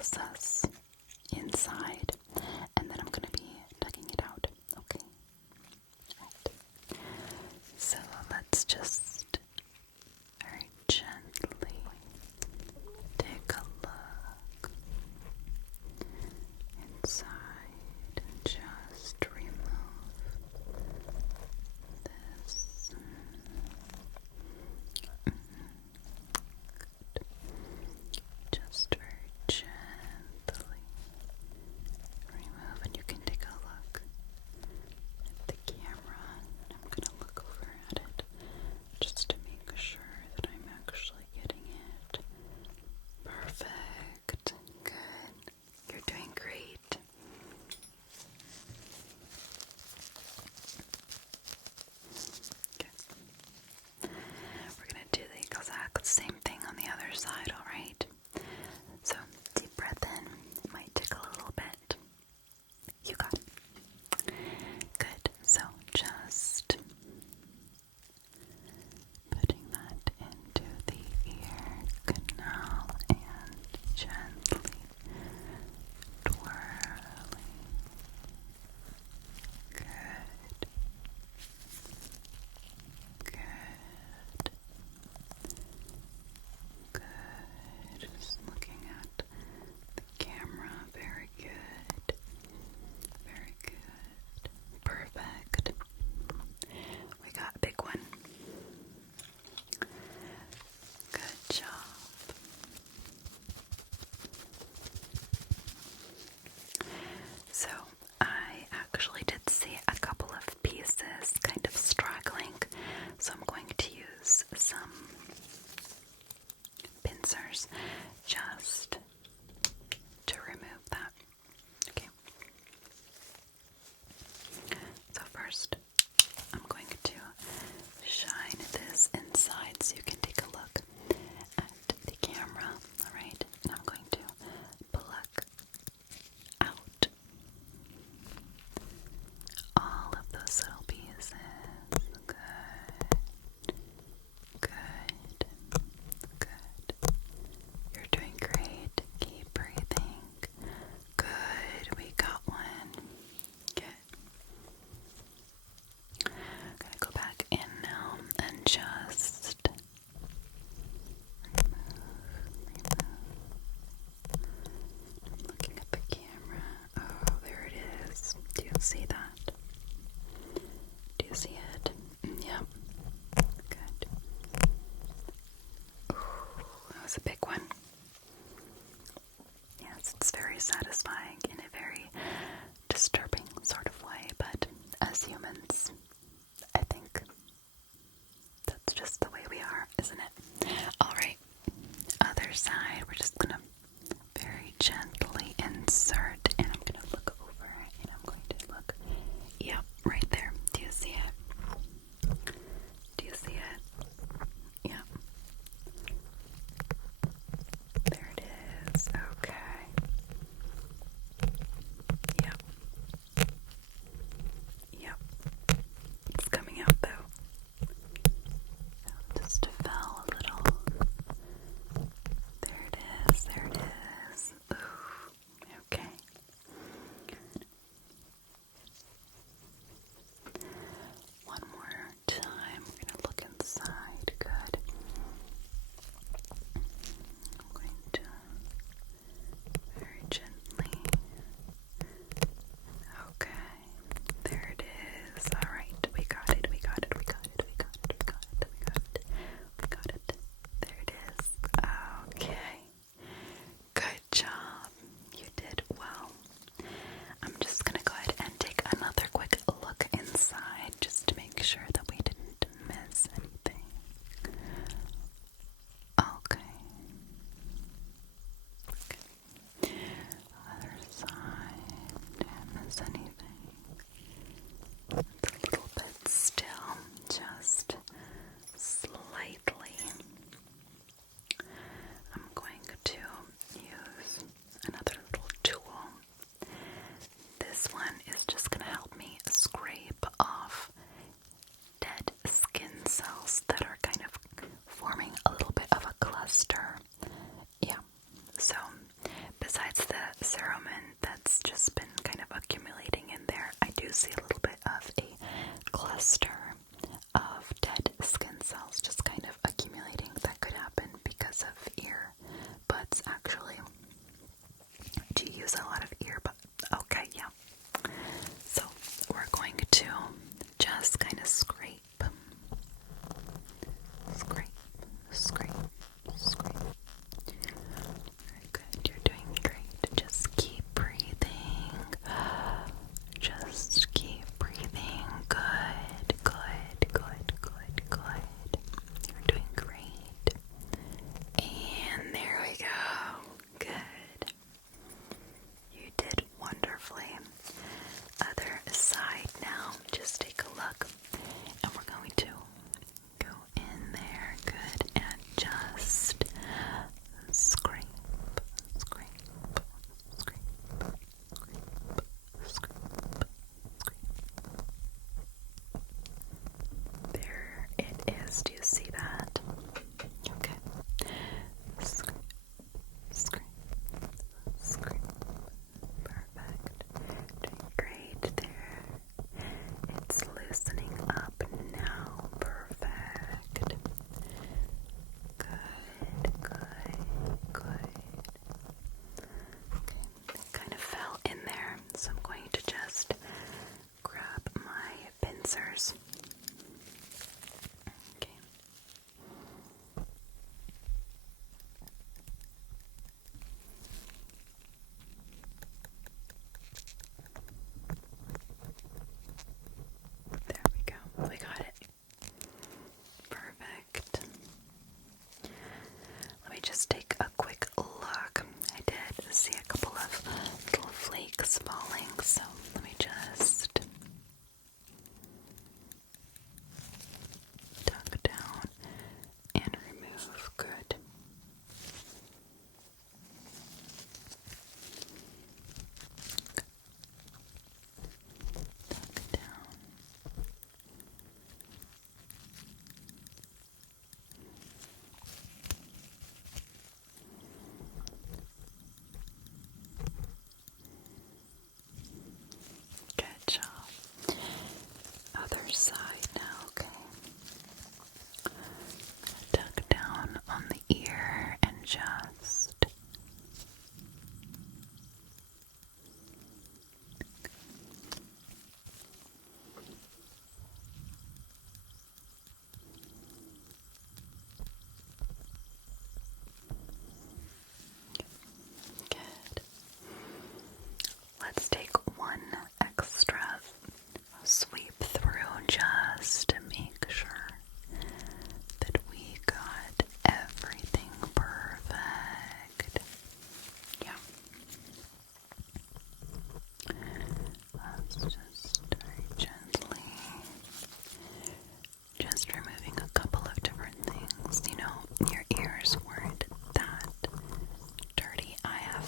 excess inside, and then I'm going to be tugging it out. Okay. Right. So let's just very gently take a look inside and just remove this. Just very gently remove, and you can take a look at the camera. I'm going to look over at it just to make sure that I'm actually getting it. Perfect. Good. You're doing great. Okay. We're going to do the exact same thing on the other side, alright? So, deep breath in. It might take a little bit. You got it. Good. So, just putting that into the ear canal and gently twirling. Good. Good. Good. Just looking at the camera. Very good. Very good. Perfect. We got a big one. Good job. So, I actually did see a couple of pieces kind of straggling, so I'm going to use some pincers just to remove that. Okay. So first, I'm going to shine this inside so you can take a look at the camera. Alright, and I'm going to pluck out all of those little pieces. Good. Good. Good. You're doing great. Keep breathing. Good. We got one. Good. I'm gonna go back in now and just remove. I'm looking at the camera. Oh, there it is. Do you see that? Do you see it? Yep. Good. Ooh, that was a big one. Yes, it's very satisfying in a very disturbing sort of way, but as humans, I think that's just the way we are, isn't it? Alright, other side, we're just gonna very gently insert, and I'm gonna look over, and I'm going to look, yep, right there. Do you see it? Do you see it? Yep. There it is. Okay. Yep.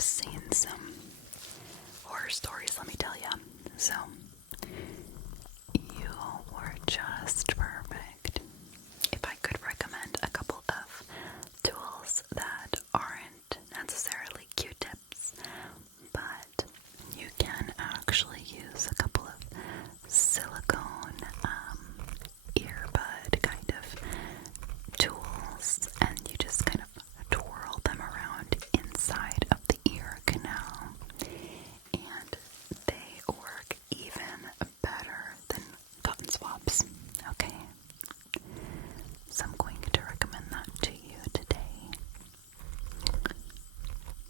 have seen some horror stories, let me tell you. So, you were just perfect. If I could recommend a couple of tools that aren't necessarily Q-tips, but you can actually use a couple of silicone earbud kind of tools, and you just kind of twirl them around inside of the ear canal, and they work even better than cotton swabs. Okay, so I'm going to recommend that to you today.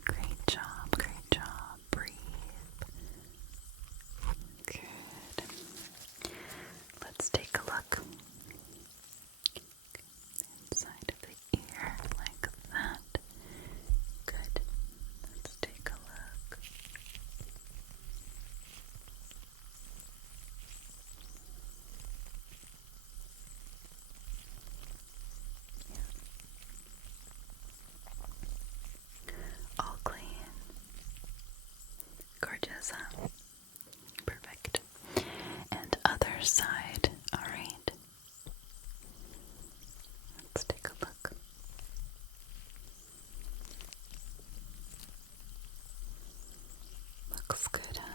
Great job, great job. Breathe. Good. Let's take a look inside of the ear like that. Good. Let's take a look. Yeah. All clean. Gorgeous, huh? Perfect. And other side, alright. Let's take a look. Looks good, huh?